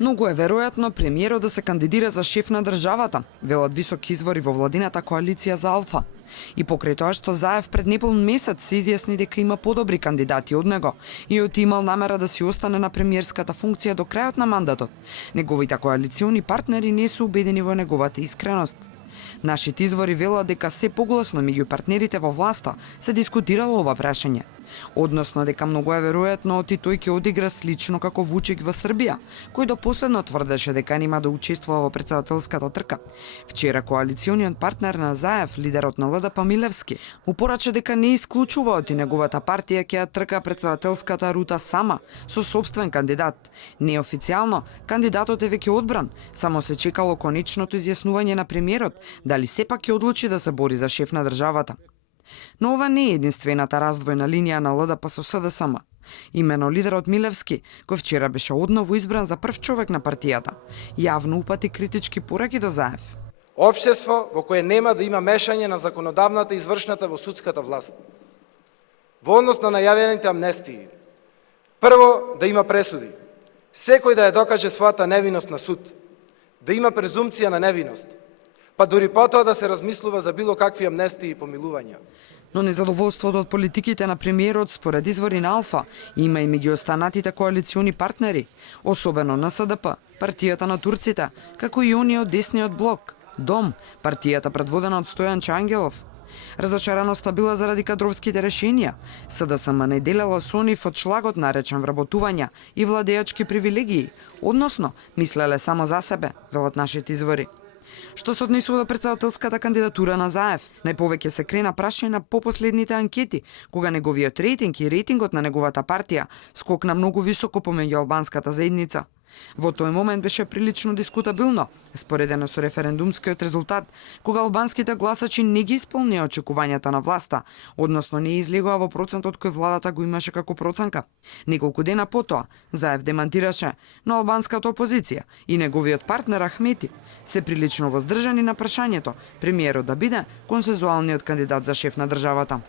Многу е веројатно премиерот да се кандидира за шеф на државата, велат високи извори во владината коалиција за Алфа. И покрај тоа што Заев пред неполн месец се изјасни дека има подобри кандидати од него и имал намера да си остане на премиерската функција до крајот на мандатот, неговите коалициони партнери не се убедени во неговата искреност. Нашите извори велат дека се погласно меѓу партнерите во власта се дискутирало ова прашање, односно дека многу е веројатно оти тој ќе одигра слично како Вучик во Србија, кој до последно тврдеше дека нема да учествува во претседателската трка. Вчера коалициониот партнер на Заев, лидерот на ЛДП Милевски, упорача дека не исклучува оти неговата партија ќе ја трка претседателската рута сама, со собствен кандидат. Неофицијално, кандидатот е веќе одбран, само се чекало конечното изјаснување на премиерот, дали сепак ќе одлучи да се бори за шеф на државата. Но ова не е единствената раздвојна линија на ЛДП со СДСМ. Имено лидерот Милевски, кој вчера беше одново избран за прв човек на партијата, јавно упати критички пораки до Заев. Општество во кое нема да има мешање на законодавната и извршната во судската власт. Во однос на најавените амнестии, прво да има пресуди, секој да ја докаже својата невиност на суд, да има презумпција на невиност, па дури потоа да се размислува за било какви амнестии и помилувања. Но незадоволството од политиките на премиерот според извори на Алфа има и меѓу останатите коалициони партнери, особено на СДП, партијата на турците, како и оние од десниот блок, Дом, партијата предводена од Стојан Ангелов. Разочараноста била заради кадровските решенија. СДСМ не делела со нив од шлагот наречен вработувања и владеачки привилегии, односно мислеле само за себе, велат нашите извори. Што се однесува до претседателската кандидатура на Заев, најповеќе се крена прашање по последните анкети, кога неговиот рейтинг и рейтингот на неговата партија скокна многу високо помеѓу албанската заедница. Во тој момент беше прилично дискутабилно, споредено со референдумскиот резултат, кога албанските гласачи не ги исполнија очекувањата на власта, односно не излегоа во процентот кој владата го имаше како проценка. Неколку дена потоа, Заев демантираше, но албанската опозиција и неговиот партнер Ахмети се прилично воздржани на прашањето премиерот да биде консензуалниот кандидат за шеф на државата.